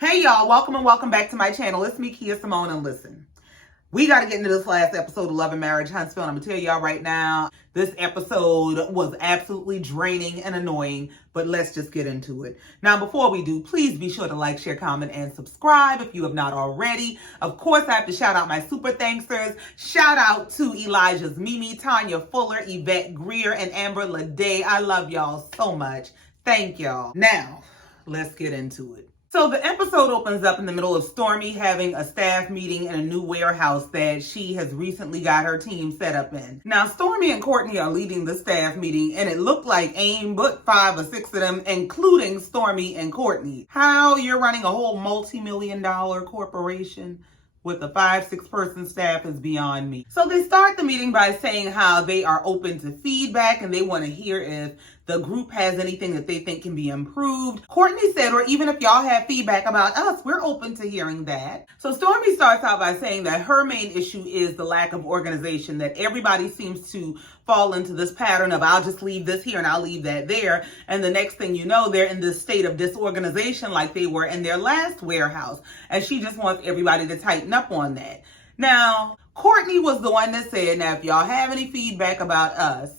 Hey y'all, welcome and welcome back to my channel. It's me, Kia Simone, and listen. We got to get into this last episode of Love and Marriage Huntsville. And I'm going to tell y'all right now, this episode was absolutely draining and annoying, but let's just get into it. Now, before we do, please be sure to like, share, comment, and subscribe if you have not already. Of course, I have to shout out my super thanksters. Shout out to Elijah's Mimi, Tanya Fuller, Yvette Greer, and Amber Lede. I love y'all so much. Thank y'all. Now, let's get into it. So the episode opens up in the middle of Stormy having a staff meeting in a new warehouse that she has recently got her team set up in. Now, Stormy and Courtney are leading the staff meeting, and it looked like ain't but 5 or 6 of them, including Stormy and Courtney. How you're running a whole multi-million-dollar corporation with a 5-6 person staff is beyond me. So they start the meeting by saying how they are open to feedback and they want to hear if the group has anything that they think can be improved. Courtney said, or even if y'all have feedback about us, we're open to hearing that. So Stormy starts out by saying that her main issue is the lack of organization, that everybody seems to fall into this pattern of I'll just leave this here and I'll leave that there. And the next thing you know, they're in this state of disorganization like they were in their last warehouse. And she just wants everybody to tighten up on that. Now, Courtney was the one that said, now, if y'all have any feedback about us,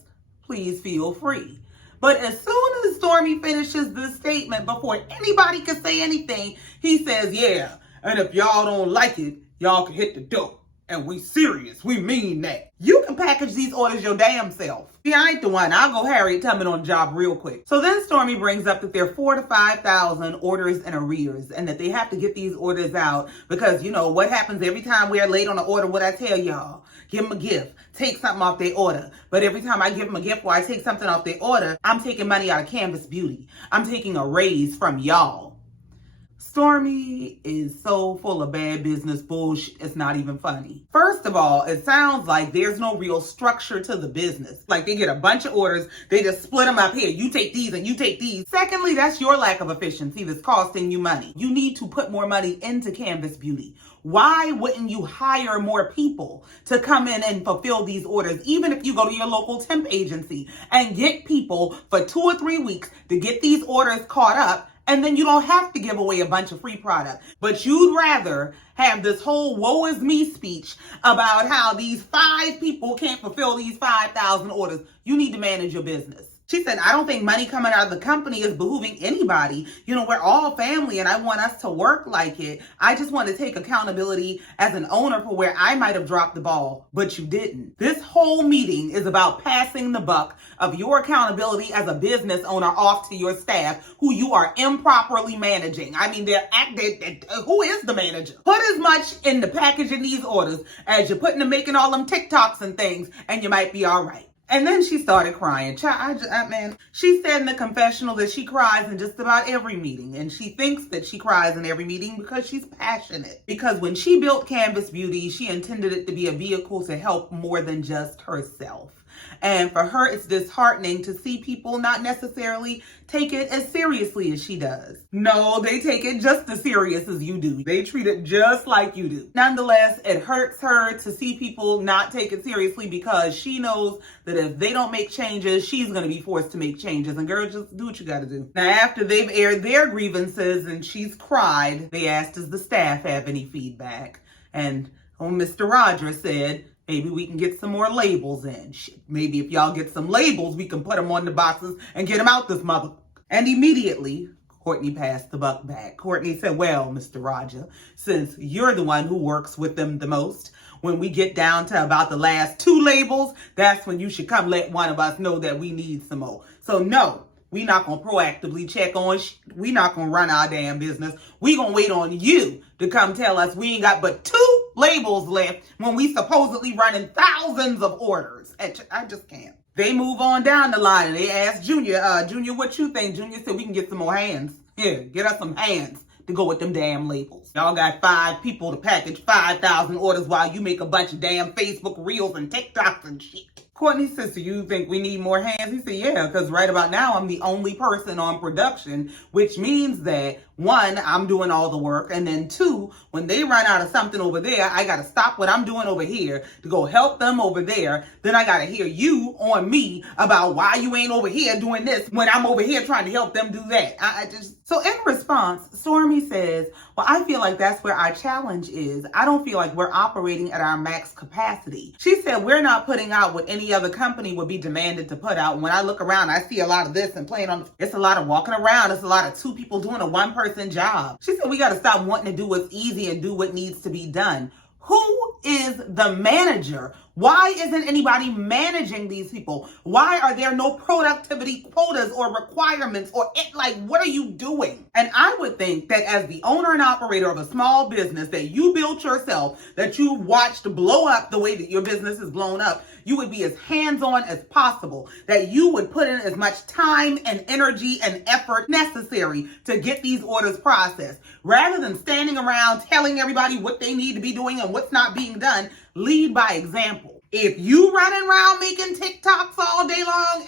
please feel free. But as soon as Stormy finishes this statement, before anybody can say anything, he says, yeah, and if y'all don't like it, y'all can hit the door. And we serious. We mean that. You can package these orders your damn self. See, I ain't the one. I'll go Harriet Tubman on the job real quick. So then Stormy brings up that there are 4,000 to 5,000 orders in arrears and that they have to get these orders out because, you know, what happens every time we're late on an order, what I tell y'all, give them a gift, take something off their order. But every time I give them a gift or I take something off their order, I'm taking money out of Canvas Beauty. I'm taking a raise from y'all. Stormy is so full of bad business bullshit, it's not even funny. First of all, it sounds like there's no real structure to the business. Like they get a bunch of orders, they just split them up here. You take these and you take these. Secondly, that's your lack of efficiency that's costing you money. You need to put more money into Canvas Beauty. Why wouldn't you hire more people to come in and fulfill these orders, even if you go to your local temp agency and get people for 2 or 3 weeks to get these orders caught up? And then you don't have to give away a bunch of free product. But you'd rather have this whole woe is me speech about how these 5 people can't fulfill these 5,000 orders. You need to manage your business. She said, I don't think money coming out of the company is behooving anybody. You know, we're all family and I want us to work like it. I just want to take accountability as an owner for where I might have dropped the ball, but you didn't. This whole meeting is about passing the buck of your accountability as a business owner off to your staff who you are improperly managing. I mean, who is the manager? Put as much in the packaging these orders as you're putting to making all them TikToks and things and you might be all right. And then she started crying. She said in the confessional that she cries in just about every meeting. And she thinks that she cries in every meeting because she's passionate. Because when she built Canvas Beauty, she intended it to be a vehicle to help more than just herself. And for her, it's disheartening to see people not necessarily take it as seriously as she does. No, they take it just as serious as you do. They treat it just like you do. Nonetheless, it hurts her to see people not take it seriously because she knows that if they don't make changes, she's going to be forced to make changes. And girl, just do what you got to do. Now, after they've aired their grievances and she's cried, they asked, does the staff have any feedback? And Mr. Rogers said, maybe we can get some more labels in. Maybe if y'all get some labels, we can put them on the boxes and get them out this mother. And immediately, Courtney passed the buck back. Courtney said, well, Mr. Roger, since you're the one who works with them the most, when we get down to about the last 2 labels, that's when you should come let one of us know that we need some more. So no, we're not going to proactively check on we're not going to run our damn business. We're going to wait on you to come tell us we ain't got but 2 labels left when we supposedly running thousands of orders. I just can't. They move on down the line and they ask Junior, Junior, what you think? Junior said we can get some more hands. Yeah, get us some hands to go with them damn labels. Y'all got 5 people to package 5,000 orders while you make a bunch of damn Facebook Reels and TikToks and shit. Courtney says, so you think we need more hands? He said, yeah, because right about now, I'm the only person on production, which means that, one, I'm doing all the work, and then two, when they run out of something over there, I got to stop what I'm doing over here to go help them over there. Then I got to hear you on me about why you ain't over here doing this when I'm over here trying to help them do that. So in response, Stormy says, well, I feel like that's where our challenge is. I don't feel like we're operating at our max capacity. She said, we're not putting out what any other company would be demanded to put out. When I look around, I see a lot of this and playing on, it's a lot of walking around. It's a lot of two people doing a one-person job. She said, we got to stop wanting to do what's easy and do what needs to be done. Who is the manager? Why isn't anybody managing these people? Why are there no productivity quotas or requirements or what are you doing? And I would think that as the owner and operator of a small business that you built yourself, that you watched blow up the way that your business is blown up, you would be as hands-on as possible, that you would put in as much time and energy and effort necessary to get these orders processed. Rather than standing around telling everybody what they need to be doing and what's not being done, lead by example. If you running around making TikToks all day long,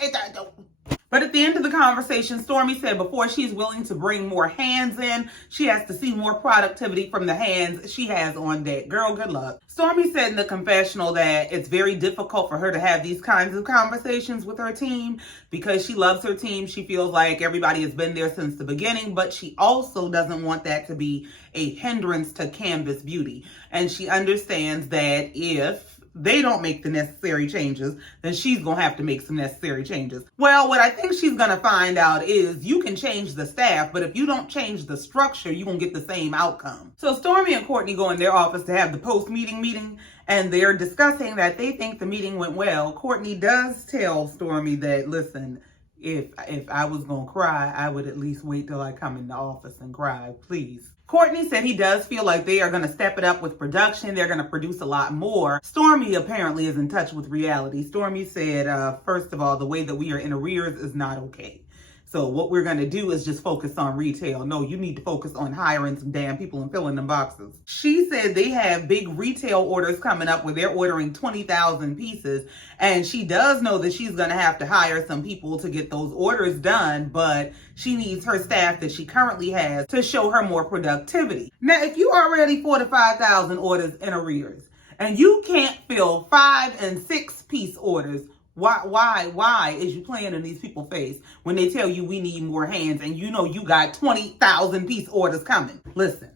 But at the end of the conversation, Stormy said before she's willing to bring more hands in, she has to see more productivity from the hands she has on deck. Girl, good luck. Stormy said in the confessional that it's very difficult for her to have these kinds of conversations with her team because she loves her team. She feels like everybody has been there since the beginning, but she also doesn't want that to be a hindrance to Canvas Beauty. And she understands that if they don't make the necessary changes, then she's going to have to make some necessary changes. Well, what I think she's going to find out is you can change the staff, but if you don't change the structure, you're going to get the same outcome. So Stormy and Courtney go in their office to have the post-meeting, and they're discussing that they think the meeting went well. Courtney does tell Stormy that, listen, if I was going to cry, I would at least wait till I come in the office and cry, please. Courtney said he does feel like they are going to step it up with production. They're going to produce a lot more. Stormy apparently is in touch with reality. Stormy said, first of all, the way that we are in arrears is not okay. So what we're going to do is just focus on retail. No, you need to focus on hiring some damn people and filling them boxes. She said they have big retail orders coming up where they're ordering 20,000 pieces. And she does know that she's going to have to hire some people to get those orders done, but she needs her staff that she currently has to show her more productivity. Now, if you already 4,000 to 5,000 orders in arrears and you can't fill 5 and 6 piece orders, why is you playing in these people's face when they tell you we need more hands and you know you got 20,000 piece orders coming? Listen.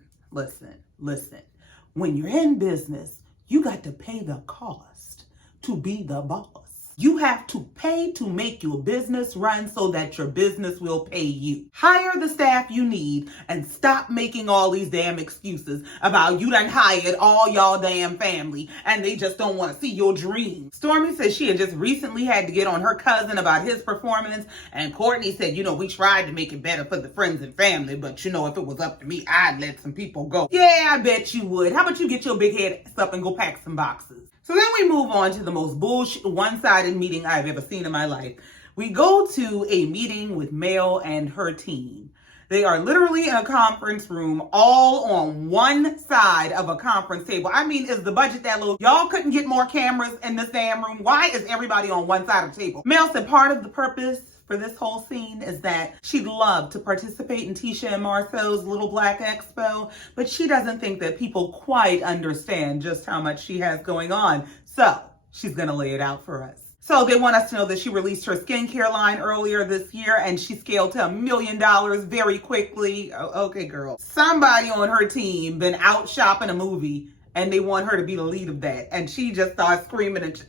When you're in business, you got to pay the cost to be the boss. You have to pay to make your business run so that your business will pay you. Hire the staff you need and stop making all these damn excuses about you done hired all y'all damn family and they just don't want to see your dreams. Stormy says she had just recently had to get on her cousin about his performance, and Courtney said, we tried to make it better for the friends and family, but if it was up to me, I'd let some people go. Yeah, I bet you would. How about you get your big head up and go pack some boxes? So then we move on to the most bullshit, one-sided meeting I've ever seen in my life. We go to a meeting with Mel and her team. They are literally in a conference room, all on one side of a conference table. I mean, is the budget that low? Y'all couldn't get more cameras in this damn room? Why is everybody on one side of the table? Mel said part of the purpose for this whole scene is that she'd love to participate in Tisha and Marsau's Little Black Expo, but she doesn't think that people quite understand just how much she has going on. So she's going to lay it out for us. So they want us to know that she released her skincare line earlier this year and she scaled to $1 million very quickly. Okay, girl. Somebody on her team been out shopping a movie and they want her to be the lead of that. And she just starts screaming and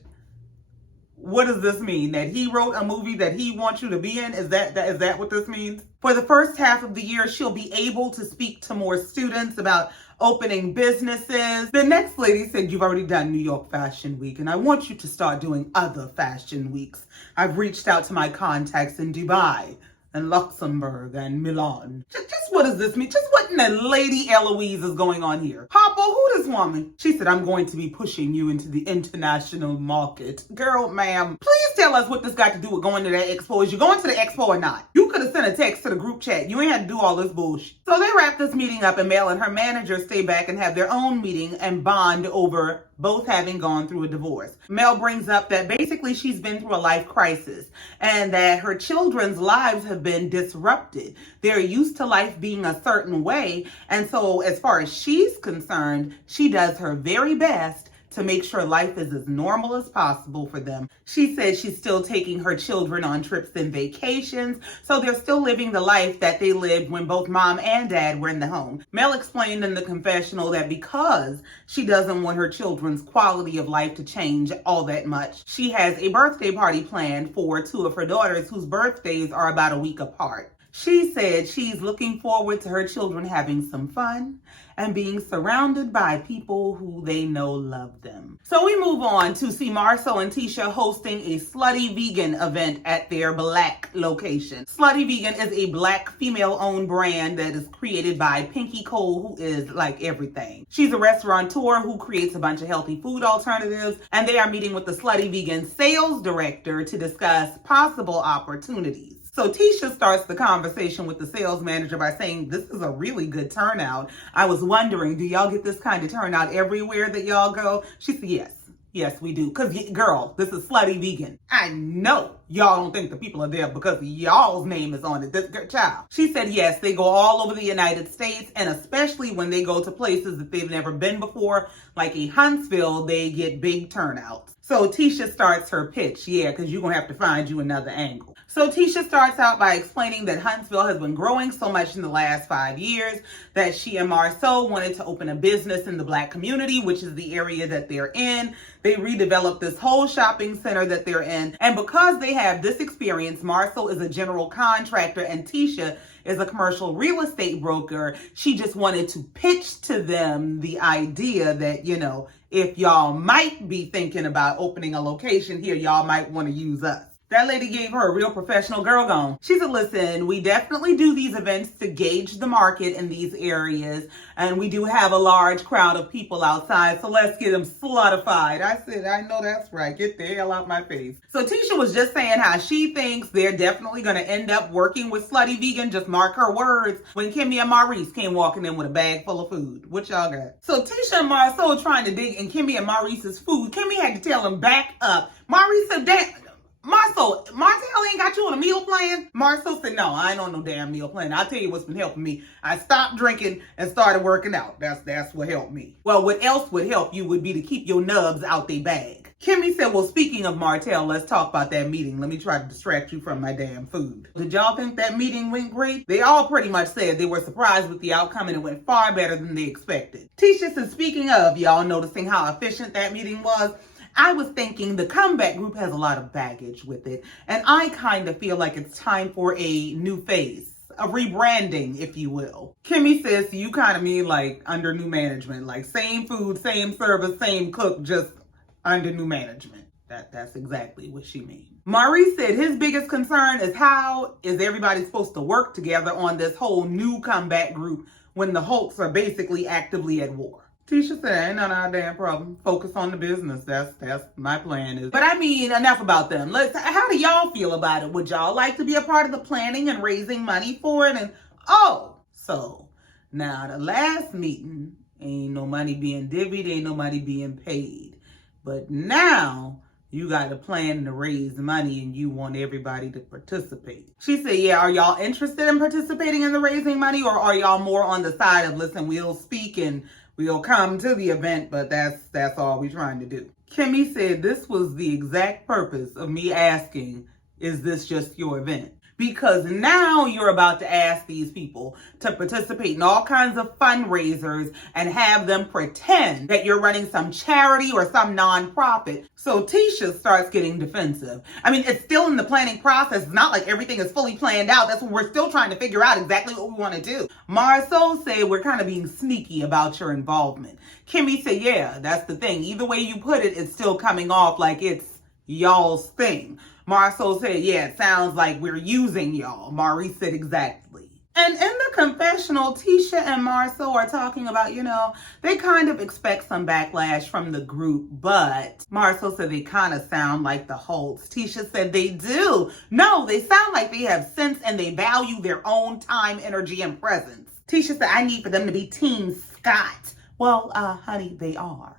what does this mean? That he wrote a movie that he wants you to be in? Is that what this means? For the first half of the year, she'll be able to speak to more students about opening businesses. The next lady said, you've already done New York Fashion Week, and I want you to start doing other fashion weeks. I've reached out to my contacts in Dubai and Luxembourg and Milan. Just what does this mean? Just what in the Lady Eloise is going on here? Papa, who this woman? She said, I'm going to be pushing you into the international market. Girl, ma'am, please tell us what this got to do with going to that expo. Is you going to the expo or not? You could have sent a text to the group chat. You ain't had to do all this bullshit. So they wrap this meeting up and Mel and her manager stay back and have their own meeting and bond over both having gone through a divorce. Mel brings up that basically she's been through a life crisis and that her children's lives have been disrupted. They're used to life being a certain way, and so as far as she's concerned, she does her very best to make sure life is as normal as possible for them. She says she's still taking her children on trips and vacations, so they're still living the life that they lived when both mom and dad were in the home. Mel explained in the confessional that because she doesn't want her children's quality of life to change all that much, she has a birthday party planned for two of her daughters whose birthdays are about a week apart. She said she's looking forward to her children having some fun and being surrounded by people who they know love them. So we move on to see Marsau and Tisha hosting a Slutty Vegan event at their Black location. Slutty Vegan is a Black female-owned brand that is created by Pinky Cole, who is like everything. She's a restaurateur who creates a bunch of healthy food alternatives, and they are meeting with the Slutty Vegan sales director to discuss possible opportunities. So Tisha starts the conversation with the sales manager by saying, this is a really good turnout. I was wondering, do y'all get this kind of turnout everywhere that y'all go? She said, yes. Yes, we do. Because, girl, this is Slutty Vegan. I know y'all don't think the people are there because y'all's name is on it. This girl, child. She said, yes, they go all over the United States, and especially when they go to places that they've never been before, like a Huntsville, they get big turnouts. So Tisha starts her pitch, yeah, because you're going to have to find you another angle. So Tisha starts out by explaining that Huntsville has been growing so much in the last 5 years that she and Marsau wanted to open a business in the Black community, which is the area that they're in. They redeveloped this whole shopping center that they're in. And because they have this experience, Marsau is a general contractor and Tisha is a commercial real estate broker. She just wanted to pitch to them the idea that, you know, if y'all might be thinking about opening a location here, y'all might want to use us. That lady gave her a real professional girl gone. She said, listen, we definitely do these events to gauge the market in these areas, and we do have a large crowd of people outside, so let's get them slutified. I said, I know that's right. Get the hell out my face. So Tisha was just saying how she thinks they're definitely going to end up working with Slutty Vegan, just mark her words, when Kimmy and Maurice came walking in with a bag full of food. What y'all got? So Tisha and Marsau trying to dig in Kimmy and Maurice's food. Kimmy had to tell them back up. Maurice said, damn. Martell ain't got you on a meal plan? Marsau said, no, I ain't on no damn meal plan. I'll tell you what's been helping me. I stopped drinking and started working out. That's what helped me. Well, what else would help you would be to keep your nubs out they bag. Kimmy said, well, speaking of Martell, let's talk about that meeting. Let me try to distract you from my damn food. Did y'all think that meeting went great? They all pretty much said they were surprised with the outcome and it went far better than they expected. Tisha said, speaking of y'all noticing how efficient that meeting was, I was thinking the comeback group has a lot of baggage with it, and I kind of feel like it's time for a new phase, a rebranding, if you will. Kimmy says, so you kind of mean like under new management, like same food, same service, same cook, just under new management. That's exactly what she means. Maurice said his biggest concern is how is everybody supposed to work together on this whole new comeback group when the Holts are basically actively at war. Tisha said, ain't none of our damn problem. Focus on the business. That's my plan is. But I mean, enough about them. How do y'all feel about it? Would y'all like to be a part of the planning and raising money for it? And so now the last meeting, ain't no money being divvied, ain't no money being paid. But now you got a plan to raise money and you want everybody to participate. She said, yeah, are y'all interested in participating in the raising money, or are y'all more on the side of, listen, we'll speak and we'll come to the event, but that's all we're trying to do. Kimmy said this was the exact purpose of me asking, is this just your event? Because now you're about to ask these people to participate in all kinds of fundraisers and have them pretend that you're running some charity or some nonprofit. So Tisha starts getting defensive. I mean, it's still in the planning process. It's not like everything is fully planned out. That's what we're still trying to figure out exactly what we want to do. Marsau said we're kind of being sneaky about your involvement. Kimmy said, yeah, that's the thing. Either way you put it, it's still coming off like it's y'all's thing. Marsau said, yeah, it sounds like we're using y'all. Maurice said, exactly. And in the confessional, Tisha and Marsau are talking about, they kind of expect some backlash from the group, but Marsau said they kind of sound like the Holts. Tisha said they do. No, they sound like they have sense and they value their own time, energy, and presence. Tisha said, I need for them to be Team Scott. Well, honey, they are.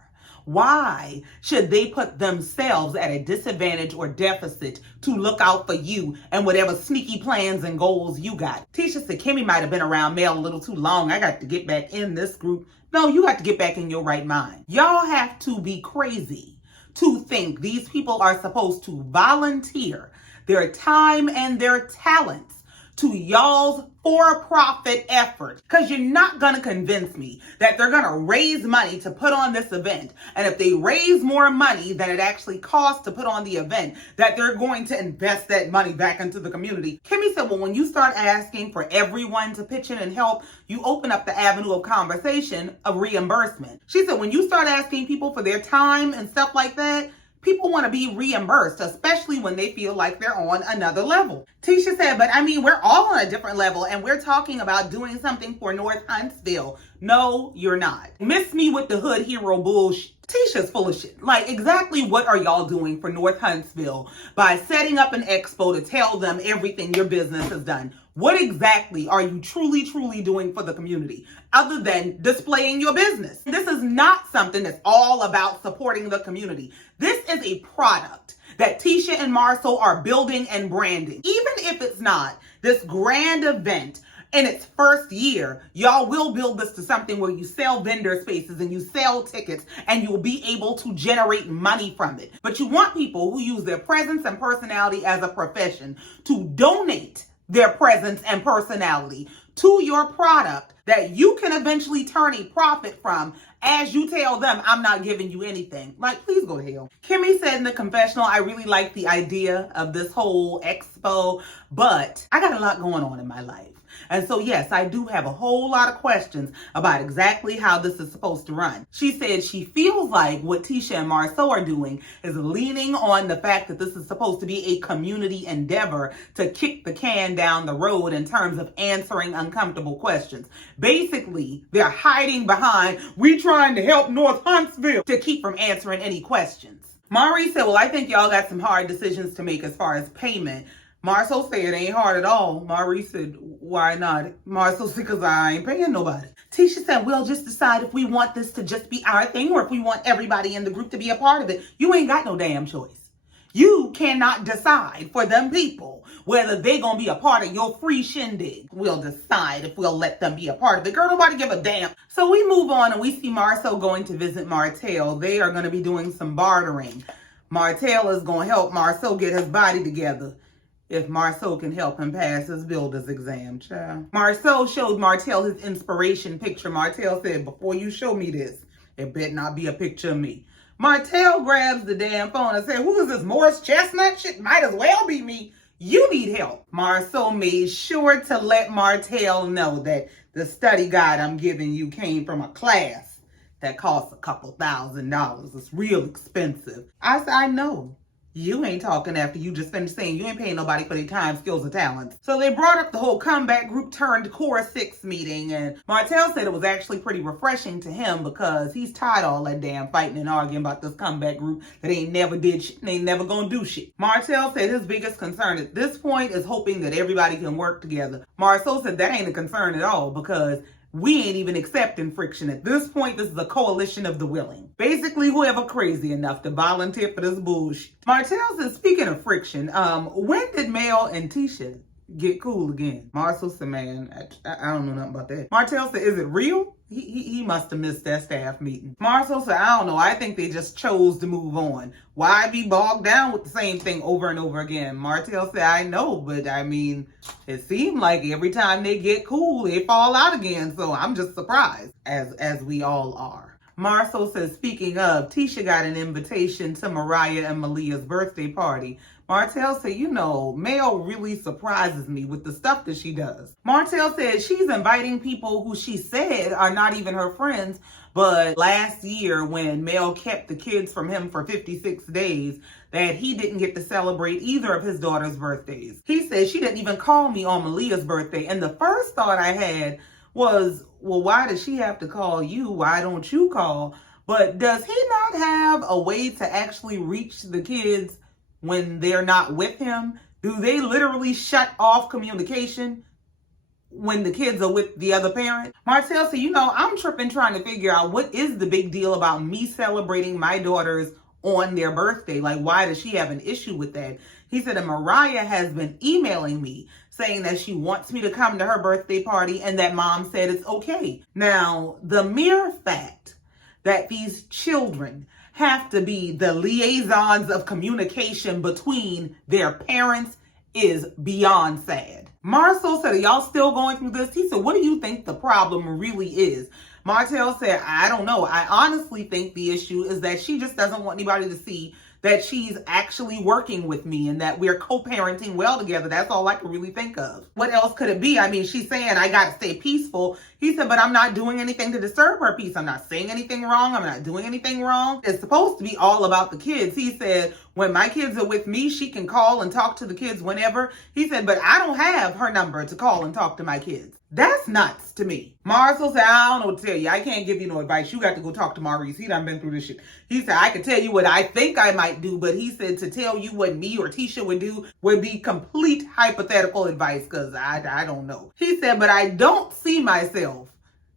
Why should they put themselves at a disadvantage or deficit to look out for you and whatever sneaky plans and goals you got? Tisha said, Kimmy might have been around Mel a little too long. I got to get back in this group. No, you got to get back in your right mind. Y'all have to be crazy to think these people are supposed to volunteer their time and their talents to y'all's for-profit effort. Because you're not going to convince me that they're going to raise money to put on this event. And if they raise more money than it actually costs to put on the event, that they're going to invest that money back into the community. Kimmy said, well, when you start asking for everyone to pitch in and help, you open up the avenue of conversation of reimbursement. She said, when you start asking people for their time and stuff like that, people want to be reimbursed, especially when they feel like they're on another level. Tisha said, but I mean, we're all on a different level and we're talking about doing something for North Huntsville. No, you're not. Miss me with the hood hero bullshit. Tisha's full of shit. Like, exactly what are y'all doing for North Huntsville by setting up an expo to tell them everything your business has done? What exactly are you truly doing for the community other than displaying your business? This is not something that's all about supporting the community. This is a product that Tisha and Marsau are building and branding. Even if it's not this grand event in its first year, y'all will build this to something where you sell vendor spaces and you sell tickets and you'll be able to generate money from it. But you want people who use their presence and personality as a profession to donate their presence and personality to your product that you can eventually turn a profit from as you tell them, I'm not giving you anything. Like, please go to hell. Kimmy said in the confessional, I really like the idea of this whole expo, but I got a lot going on in my life. And so, yes, I do have a whole lot of questions about exactly how this is supposed to run. She said she feels like what Tisha and Marsau are doing is leaning on the fact that this is supposed to be a community endeavor to kick the can down the road in terms of answering uncomfortable questions. Basically, they're hiding behind, we trying to help North Huntsville, to keep from answering any questions. Mari said, well, I think y'all got some hard decisions to make as far as payment. Marsau said it ain't hard at all. Marie said, why not? Marsau said, because I ain't paying nobody. Tisha said, we'll just decide if we want this to just be our thing or if we want everybody in the group to be a part of it. You ain't got no damn choice. You cannot decide for them people whether they gonna be a part of your free shindig. We'll decide if we'll let them be a part of it. Girl, nobody give a damn. So we move on and we see Marsau going to visit Martell. They are gonna be doing some bartering. Martell is gonna help Marsau get his body together if Marsau can help him pass his builder's exam, child. Marsau showed Martell his inspiration picture. Martell said, before you show me this, it better not be a picture of me. Martell grabs the damn phone and said, who is this, Morris Chestnut? Shit might as well be me. You need help. Marsau made sure to let Martell know that the study guide I'm giving you came from a class that costs a couple $1,000s. It's real expensive. I said, I know. You ain't talking after you just finished saying you ain't paying nobody for their time, skills, or talents. So they brought up the whole comeback group turned Core 6 meeting, and Martell said it was actually pretty refreshing to him because he's tired of all that damn fighting and arguing about this comeback group that ain't never did shit and ain't never gonna do shit. Martell said his biggest concern at this point is hoping that everybody can work together. Marsau said that ain't a concern at all because we ain't even accepting friction. At this point, this is a coalition of the willing. Basically, whoever crazy enough to volunteer for this bullshit. Martell says, speaking of friction, when did Mel and Tisha get cool again? Marsau said, man, I don't know nothing about that. Martell said, is it real? He must have missed that staff meeting. Marsau said, I don't know. I think they just chose to move on. Why be bogged down with the same thing over and over again? Martell said, I know, but I mean, it seemed like every time they get cool, they fall out again. So I'm just surprised, as we all are. Marsau says, speaking of, Tisha got an invitation to Mariah and Malia's birthday party. Martell said, you know, Mel really surprises me with the stuff that she does. Martell said she's inviting people who she said are not even her friends, but last year when Mel kept the kids from him for 56 days, that he didn't get to celebrate either of his daughter's birthdays. He said she didn't even call me on Malia's birthday. And the first thought I had was, well, why does she have to call you? Why don't you call? But does he not have a way to actually reach the kids when they're not with him? Do they literally shut off communication? when the kids are with the other parent? Martell said, I'm tripping trying to figure out what is the big deal about me celebrating my daughters on their birthday. Like, why does she have an issue with that? He said, and Mariah has been emailing me saying that she wants me to come to her birthday party and that mom said it's okay. Now, the mere fact that these children have to be the liaisons of communication between their parents is beyond sad. Marsau said, are y'all still going through this? He said, what do you think the problem really is? Martell said, I don't know. I honestly think the issue is that she just doesn't want anybody to see that she's actually working with me and that we're co-parenting well together. That's all I can really think of. What else could it be? I mean, she's saying I got to stay peaceful. He said, but I'm not doing anything to disturb her peace. I'm not saying anything wrong. I'm not doing anything wrong. It's supposed to be all about the kids. He said, when my kids are with me, she can call and talk to the kids whenever. He said, but I don't have her number to call and talk to my kids. That's nuts to me. Marsau said, I don't know what to tell you. I can't give you no advice. You got to go talk to Maurice. He done been through this shit. He said, I could tell you what I think I might do, but he said to tell you what me or Tisha would do would be complete hypothetical advice because I don't know. He said, but I don't see myself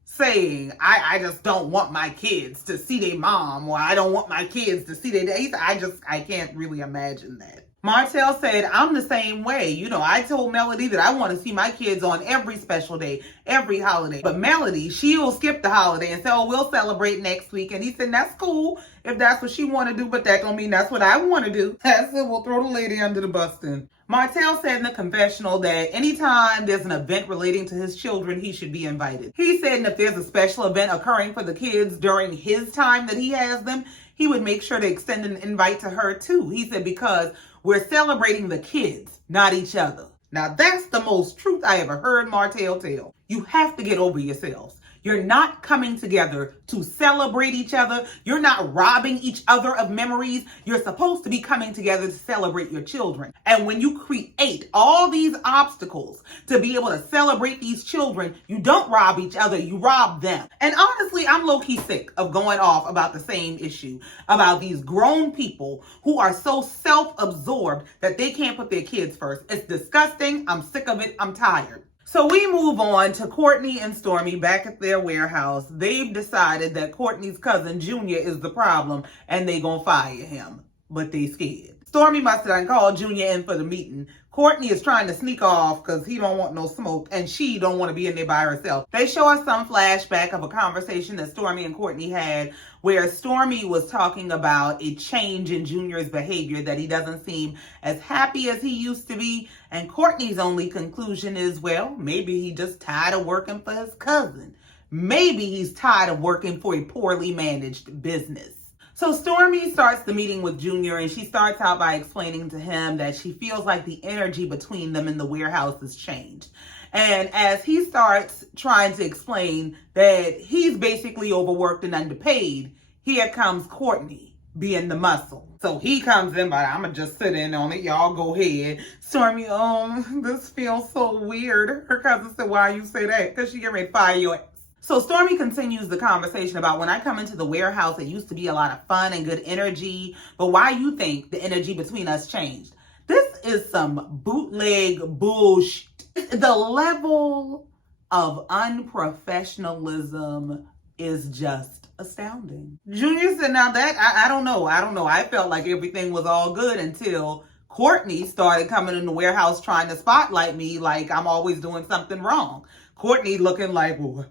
saying, I just don't want my kids to see their mom, or I don't want my kids to see their dad. He said, I can't really imagine that. Martell said, I'm the same way. I told Melody that I want to see my kids on every special day, every holiday. But Melody, she'll skip the holiday and say, oh, we'll celebrate next week. And he said, that's cool if that's what she want to do, but that don't mean that's what I want to do. I said, we'll throw the lady under the bus then. Martell said in the confessional that anytime there's an event relating to his children, he should be invited. He said, and if there's a special event occurring for the kids during his time that he has them, he would make sure to extend an invite to her too. He said, because we're celebrating the kids, not each other. Now that's the most truth I ever heard Martell tell. You have to get over yourselves. You're not coming together to celebrate each other. You're not robbing each other of memories. You're supposed to be coming together to celebrate your children. And when you create all these obstacles to be able to celebrate these children, you don't rob each other, you rob them. And honestly, I'm low-key sick of going off about the same issue, about these grown people who are so self-absorbed that they can't put their kids first. It's disgusting. I'm sick of it. I'm tired. So we move on to Courtney and Stormy back at their warehouse. They've decided that Courtney's cousin Junior is the problem and they gonna fire him, but they scared. Stormy must have called Junior in for the meeting. Courtney is trying to sneak off because he don't want no smoke and she don't want to be in there by herself. They show us some flashback of a conversation that Stormy and Courtney had where Stormy was talking about a change in Junior's behavior, that he doesn't seem as happy as he used to be. And Courtney's only conclusion is, well, maybe he just tired of working for his cousin. Maybe he's tired of working for a poorly managed business. So Stormy starts the meeting with Junior and she starts out by explaining to him that she feels like the energy between them in the warehouse has changed. And as he starts trying to explain that he's basically overworked and underpaid, here comes Courtney being the muscle. So he comes in, but I'm going to just sit in on it. Y'all go ahead. Stormy, this feels so weird. Her cousin said, why you say that? Because she get ready to fire your ass. So Stormy continues the conversation about, when I come into the warehouse, it used to be a lot of fun and good energy, but why you think the energy between us changed? This is some bootleg bullshit. The level of unprofessionalism is just astounding. Junior said, now that, I don't know. I felt like everything was all good until Courtney started coming in the warehouse trying to spotlight me like I'm always doing something wrong. Courtney looking like, well,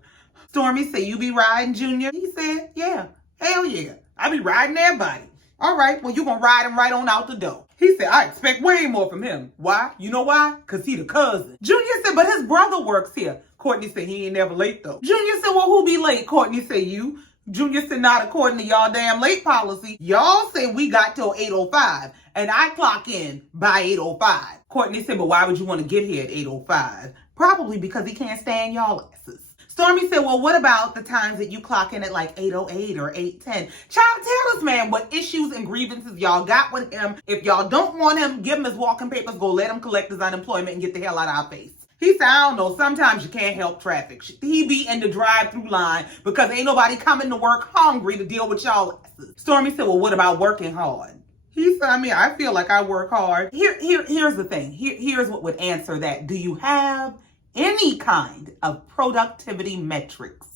Stormy said, you be riding Junior? He said, yeah, hell yeah. I be riding everybody. All right, well, you gonna ride him right on out the door. He said, I expect way more from him. Why? You know why? Because he the cousin. Junior said, but his brother works here. Courtney said, he ain't never late though. Junior said, well, who be late? Courtney said, you. Junior said, not according to y'all damn late policy. Y'all say we got till 8:05 and I clock in by 8:05. Courtney said, but why would you want to get here at 8:05? Probably because he can't stand y'all asses. Stormy said, well, what about the times that you clock in at like 8:08 or 8:10? Child, tell this man what issues and grievances y'all got with him. If y'all don't want him, give him his walking papers, go let him collect his unemployment and get the hell out of our face. He said, I don't know, sometimes you can't help traffic. He be in the drive-through line because ain't nobody coming to work hungry to deal with y'all asses. Stormy said, well, what about working hard? He said, I feel like I work hard. Here's the thing. Here's what would answer that. Do you have any kind of productivity metrics?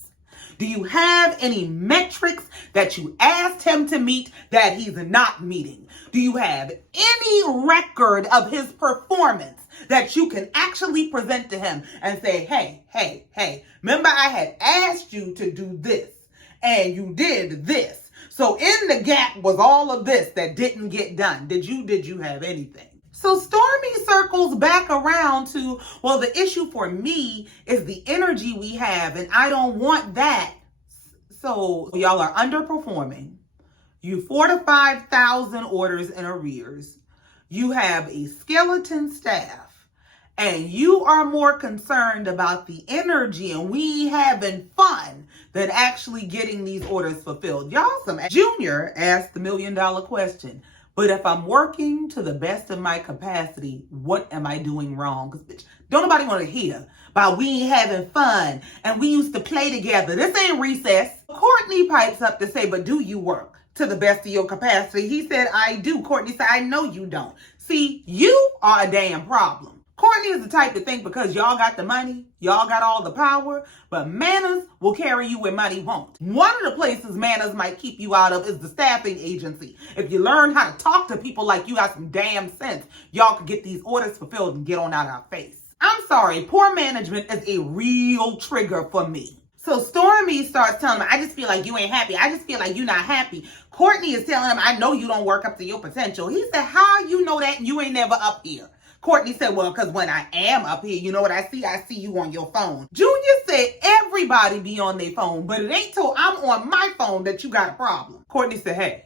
Do you have any metrics that you asked him to meet that he's not meeting? Do you have any record of his performance that you can actually present to him and say, hey, remember I had asked you to do this and you did this. So in the gap was all of this that didn't get done. Did you have anything? So Stormy circles back around to, well, the issue for me is the energy we have, and I don't want that. So y'all are underperforming. You 4,000 to 5,000 orders in arrears. You have a skeleton staff, and you are more concerned about the energy and we having fun than actually getting these orders fulfilled. Y'all some Junior asked the $1 million question. But if I'm working to the best of my capacity, what am I doing wrong? Because bitch, don't nobody want to hear about we ain't having fun and we used to play together. This ain't recess. Courtney pipes up to say, but do you work to the best of your capacity? He said, I do. Courtney said, I know you don't. See, you are a damn problem. Courtney is the type to think because y'all got the money, y'all got all the power, but manners will carry you where money won't. One of the places manners might keep you out of is the staffing agency. If you learn how to talk to people like you got some damn sense, y'all could get these orders fulfilled and get on out of our face. I'm sorry, poor management is a real trigger for me. So Stormy starts telling him, I just feel like you ain't happy. I just feel like you're not happy. Courtney is telling him, I know you don't work up to your potential. He said, how you know that and you ain't never up here? Courtney said, well, because when I am up here, you know what I see? I see you on your phone. Junior said everybody be on their phone, but it ain't till I'm on my phone that you got a problem. Courtney said, hey,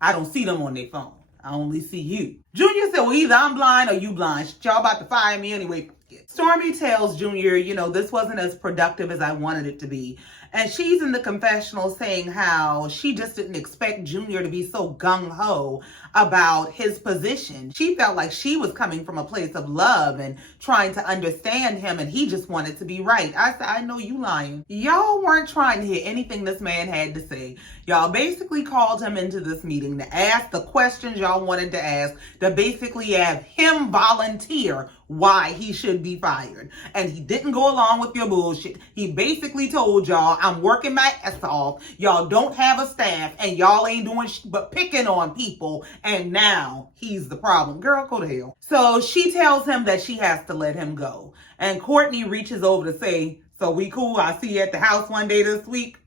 I don't see them on their phone. I only see you. Junior said, well, either I'm blind or you blind. Y'all about to fire me anyway. Stormy tells Junior, this wasn't as productive as I wanted it to be. And she's in the confessional saying how she just didn't expect Junior to be so gung-ho about his position. She felt like she was coming from a place of love and trying to understand him, and he just wanted to be right. I said, I know you lying. Y'all weren't trying to hear anything this man had to say. Y'all basically called him into this meeting to ask the questions y'all wanted to ask, to basically have him volunteer why he should be fired. And he didn't go along with your bullshit. He basically told y'all, I'm working my ass off. Y'all don't have a staff and y'all ain't doing but picking on people. And now he's the problem. Girl, go to hell. So she tells him that she has to let him go. And Courtney reaches over to say, so we cool? I'll see you at the house one day this week.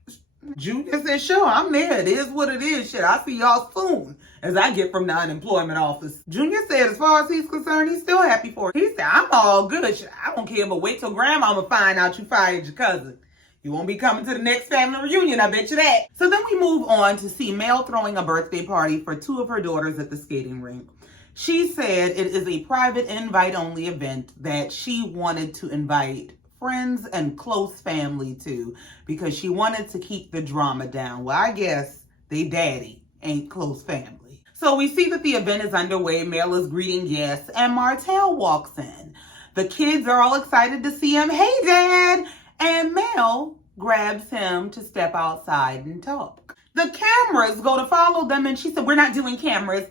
Junior said, sure, I'm there. It is what it is. Shit, I'll see y'all soon as I get from the unemployment office. Junior said, as far as he's concerned, he's still happy for it. He said, I'm all good. Shit, I don't care, but wait till grandmama find out you fired your cousin. You won't be coming to the next family reunion, I bet you that. So then we move on to see Mel throwing a birthday party for 2 of her daughters at the skating rink. She said it is a private invite-only event that she wanted to invite friends and close family to because she wanted to keep the drama down. Well, I guess they daddy ain't close family. So we see that the event is underway. Mel is greeting guests and Martell walks in. The kids are all excited to see him. Hey, Dad! And Mel grabs him to step outside and talk. The cameras go to follow them and she said, we're not doing cameras.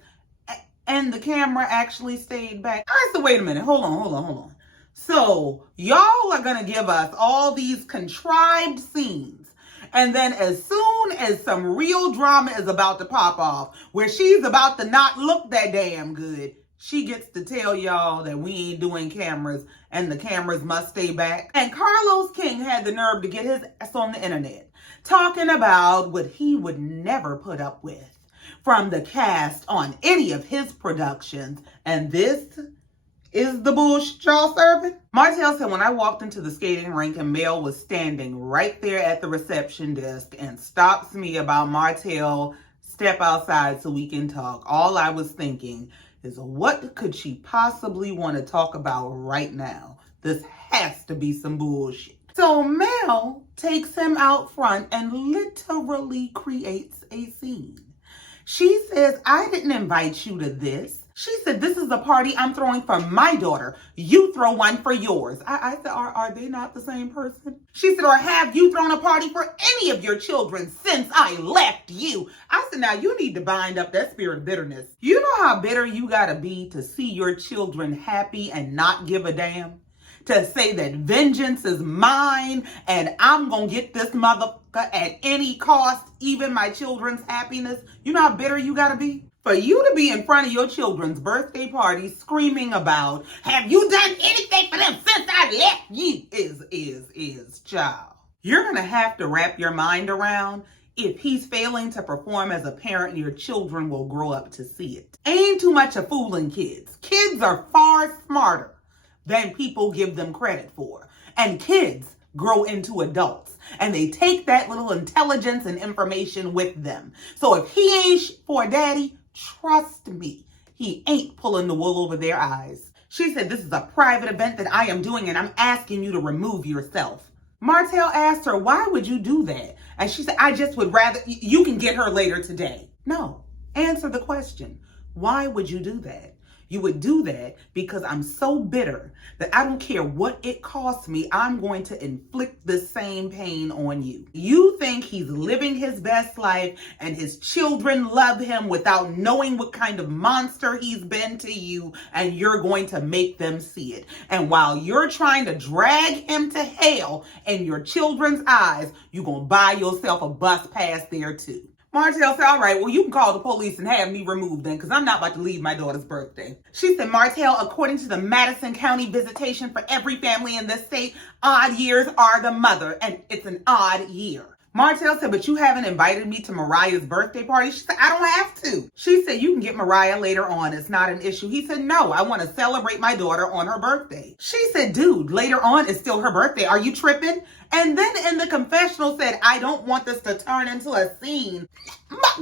And the camera actually stayed back. I said, wait a minute. Hold on. So y'all are going to give us all these contrived scenes. And then as soon as some real drama is about to pop off, where she's about to not look that damn good, she gets to tell y'all that we ain't doing cameras and the cameras must stay back. And Carlos King had the nerve to get his ass on the internet talking about what he would never put up with from the cast on any of his productions. And this is the bullshit y'all serving? Martell said, when I walked into the skating rink and Mel was standing right there at the reception desk and stops me about Martell, step outside so we can talk. All I was thinking is, what could she possibly want to talk about right now? This has to be some bullshit. So Mel takes him out front and literally creates a scene. She says, I didn't invite you to this. She said, this is a party I'm throwing for my daughter. You throw one for yours. I said, are they not the same person? She said, or have you thrown a party for any of your children since I left you? I said, now you need to bind up that spirit of bitterness. You know how bitter you gotta be to see your children happy and not give a damn? to say that vengeance is mine and I'm gonna get this motherfucker at any cost, even my children's happiness. You know how bitter you gotta be? For you to be in front of your children's birthday party screaming about, have you done anything for them since I left you? Is, child. You're gonna have to wrap your mind around if he's failing to perform as a parent, your children will grow up to see it. Ain't too much of fooling kids. Kids are far smarter than people give them credit for. And kids grow into adults. And they take that little intelligence and information with them. So if he ain't for daddy, trust me, he ain't pulling the wool over their eyes. She said, this is a private event that I am doing and I'm asking you to remove yourself. Martell asked her, why would you do that? And she said, I just would rather, you can get her later today. No, answer the question. Why would you do that? You would do that because I'm so bitter that I don't care what it costs me, I'm going to inflict the same pain on you. You think he's living his best life and his children love him without knowing what kind of monster he's been to you, and you're going to make them see it. And while you're trying to drag him to hell in your children's eyes, you're going to buy yourself a bus pass there too. Martell said, all right, well, you can call the police and have me removed then, because I'm not about to leave my daughter's birthday. She said, Martell, according to the Madison County visitation for every family in the state, odd years are the mother, and it's an odd year. Martell said, but you haven't invited me to Mariah's birthday party. She said, I don't have to. She said, you can get Mariah later on. It's not an issue. He said, no, I want to celebrate my daughter on her birthday. She said, dude, later on is still her birthday. Are you tripping? And then in the confessional said, I don't want this to turn into a scene.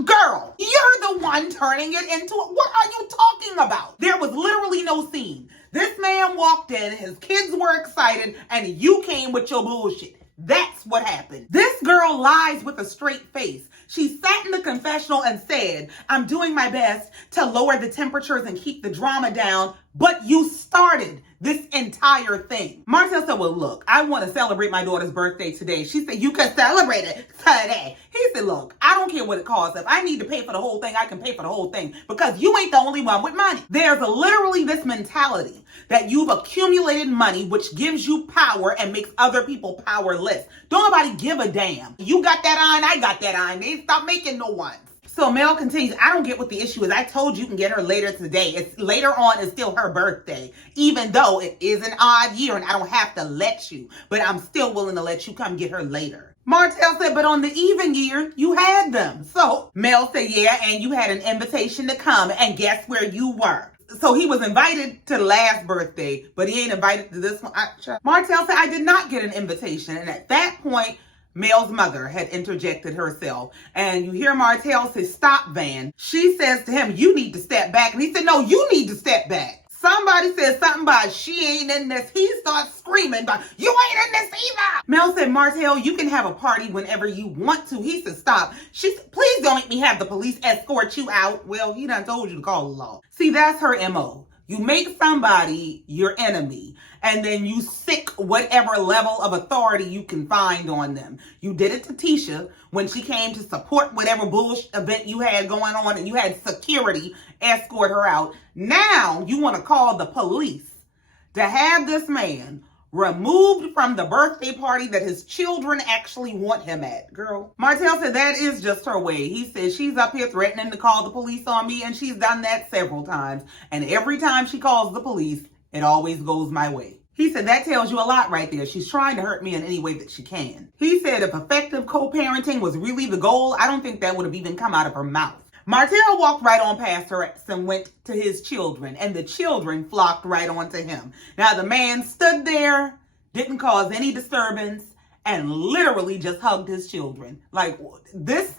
Girl, you're the one turning it into it. What are you talking about? There was literally no scene. This man walked in, his kids were excited, and you came with your bullshit. That's what happened. This girl lies with a straight face. She sat in the confessional and said, I'm doing my best to lower the temperatures and keep the drama down, but you started this entire thing. Martell said, well, look, I want to celebrate my daughter's birthday today. She said, you can celebrate it today. He said, look, I don't care what it costs. If I need to pay for the whole thing, I can pay for the whole thing because you ain't the only one with money. There's literally this mentality that you've accumulated money, which gives you power and makes other people powerless. Don't nobody give a damn. You got that iron, I got that iron. They stop making no ones. So Mel continues, I don't get what the issue is. I told you can get her later today. It's later on, it's still her birthday, even though it is an odd year and I don't have to let you, but I'm still willing to let you come get her later. Martell said, but on the even year, you had them. So Mel said, yeah, and you had an invitation to come, and guess where you were? So he was invited to the last birthday, but he ain't invited to this one. Martell said, I did not get an invitation. And at that point, Mel's mother had interjected herself. And you hear Martell say, stop, Van. She says to him, you need to step back. And he said, no, you need to step back. Somebody said something about she ain't in this. He starts screaming about, you ain't in this either. Mel said, Martell, you can have a party whenever you want to. He said, stop. She said, please don't make me have the police escort you out. Well, he done told you to call the law. See, that's her MO. You make somebody your enemy, and then you sick whatever level of authority you can find on them. You did it to Tisha when she came to support whatever bullshit event you had going on, and you had security escort her out. Now you want to call the police to have this man removed from the birthday party that his children actually want him at. Girl, Martell said that is just her way. He said she's up here threatening to call the police on me, and she's done that several times. And every time she calls the police, it always goes my way. He said that tells you a lot right there. She's trying to hurt me in any way that she can. He said if effective co-parenting was really the goal, I don't think that would have even come out of her mouth. Martell walked right on past her and went to his children, and the children flocked right onto him. Now, the man stood there, didn't cause any disturbance, and literally just hugged his children. Like, this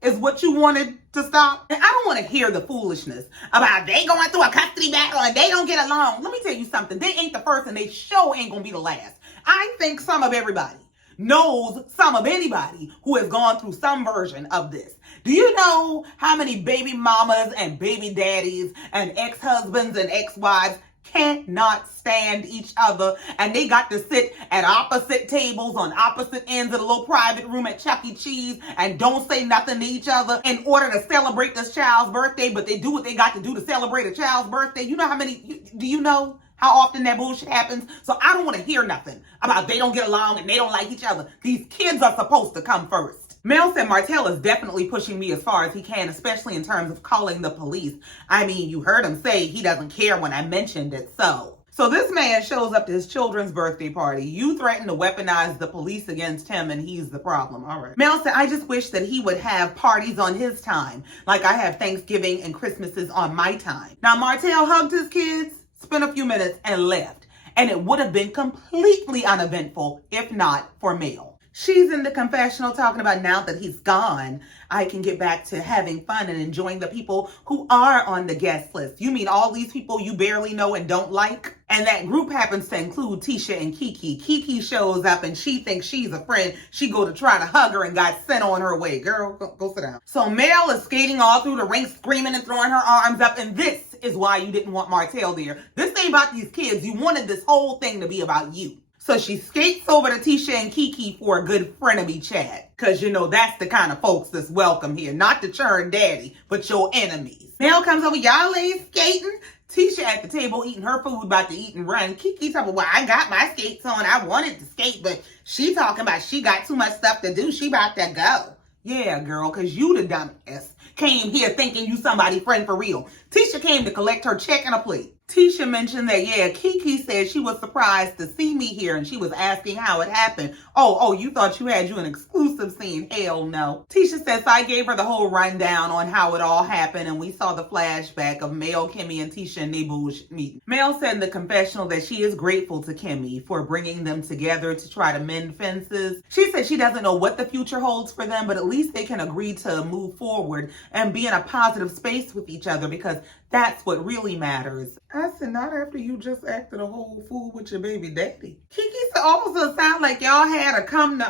is what you wanted to stop? And I don't want to hear the foolishness about they going through a custody battle and they don't get along. Let me tell you something. They ain't the first, and they sure ain't going to be the last. I think some of everybody knows some of anybody who has gone through some version of this. Do you know how many baby mamas and baby daddies and ex-husbands and ex-wives cannot stand each other, and they got to sit at opposite tables on opposite ends of the little private room at Chuck E. Cheese and don't say nothing to each other in order to celebrate this child's birthday, but they do what they got to do to celebrate a child's birthday? You know how many, do you know how often that bullshit happens. So I don't want to hear nothing about they don't get along and they don't like each other. These kids are supposed to come first. Mel said Martell is definitely pushing me as far as he can, especially in terms of calling the police. I mean, you heard him say he doesn't care when I mentioned it, so this man shows up to his children's birthday party. You threaten to weaponize the police against him and he's the problem. All right. Mel said, I just wish that he would have parties on his time, like I have Thanksgiving and Christmases on my time. Now, Martell hugged his kids, spent a few minutes, and left. And it would have been completely uneventful if not for Mel. She's in the confessional talking about now that he's gone, I can get back to having fun and enjoying the people who are on the guest list. You mean all these people you barely know and don't like? And that group happens to include Tisha and Kiki. Kiki shows up and she thinks she's a friend. She go to try to hug her and got sent on her way. Girl, go sit down. So Mel is skating all through the rink, screaming and throwing her arms up. And this is why you didn't want Martell there. This ain't about these kids. You wanted this whole thing to be about you. So she skates over to Tisha and Kiki for a good frenemy chat. Because, you know, that's the kind of folks that's welcome here. Not the churn daddy, but your enemies. Mel comes over, y'all ladies skating. Tisha at the table eating her food, about to eat and run. Kiki talking about, well, I got my skates on. I wanted to skate, but she talking about she got too much stuff to do. She about to go. Yeah, girl, because you the dumbass came here thinking you somebody friend for real. Tisha came to collect her check and a plate. Tisha mentioned that, yeah, Kiki said she was surprised to see me here and she was asking how it happened. Oh, you thought you had an exclusive scene. Hell no. Tisha says, so I gave her the whole rundown on how it all happened and we saw the flashback of Mel, Kimmy, and Tisha and they bullshit meeting. Mel said in the confessional that she is grateful to Kimmy for bringing them together to try to mend fences. She said she doesn't know what the future holds for them, but at least they can agree to move forward and be in a positive space with each other because that's what really matters. I said, not after you just acted a whole fool with your baby daddy. Kiki said, almost sound like y'all had a come to,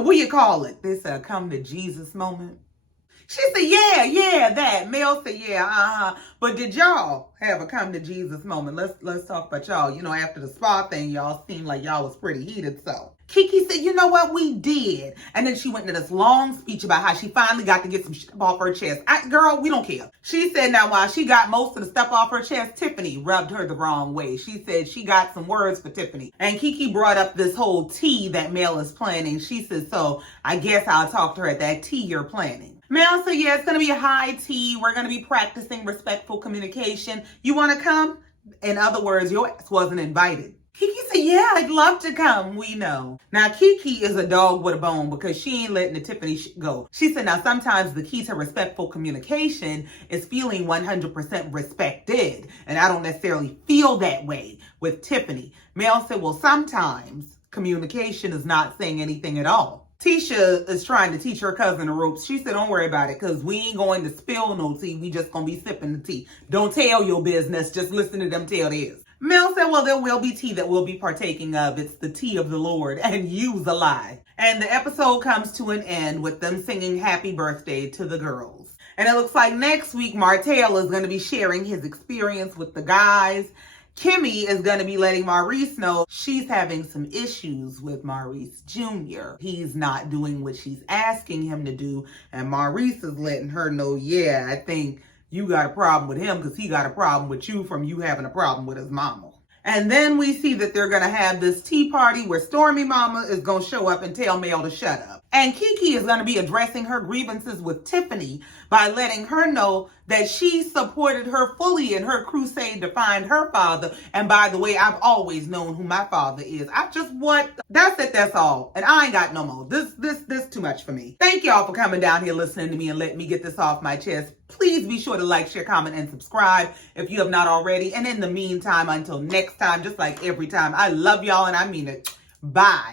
what do you call it? They said a come to Jesus moment. She said, yeah, that. Mel said, yeah, But did y'all have a come to Jesus moment? Let's talk about y'all. You know, after the spa thing, y'all seemed like y'all was pretty heated, so. Kiki said, you know what, we did. And then she went into this long speech about how she finally got to get some shit off her chest. Girl, we don't care. She said now while she got most of the stuff off her chest, Tiffany rubbed her the wrong way. She said she got some words for Tiffany. And Kiki brought up this whole tea that Mel is planning. She said, so I guess I'll talk to her at that tea you're planning. Mel said, yeah, it's going to be a high tea. We're going to be practicing respectful communication. You want to come? In other words, your ass wasn't invited. Kiki said, yeah, I'd love to come. We know. Now, Kiki is a dog with a bone because she ain't letting the Tiffany go. She said, now, sometimes the key to respectful communication is feeling 100% respected. And I don't necessarily feel that way with Tiffany. Mel said, well, sometimes communication is not saying anything at all. Tisha is trying to teach her cousin the ropes. She said, don't worry about it because we ain't going to spill no tea. We just going to be sipping the tea. Don't tell your business. Just listen to them tell theirs. Mel said, well, there will be tea that we'll be partaking of. It's the tea of the Lord and use a lie. And the episode comes to an end with them singing happy birthday to the girls. And it looks like next week, Martell is going to be sharing his experience with the guys. Kimmy is going to be letting Maurice know she's having some issues with Maurice Jr. He's not doing what she's asking him to do. And Maurice is letting her know, yeah, I think you got a problem with him because he got a problem with you from you having a problem with his mama. And then we see that they're going to have this tea party where Stormy mama is going to show up and tell Mel to shut up. And Kiki is going to be addressing her grievances with Tiffany by letting her know that she supported her fully in her crusade to find her father. And by the way, I've always known who my father is. That's it, that's all. And I ain't got no more. This too much for me. Thank y'all for coming down here listening to me and letting me get this off my chest. Please be sure to like, share, comment, and subscribe if you have not already. And in the meantime, until next time, just like every time, I love y'all and I mean it. Bye.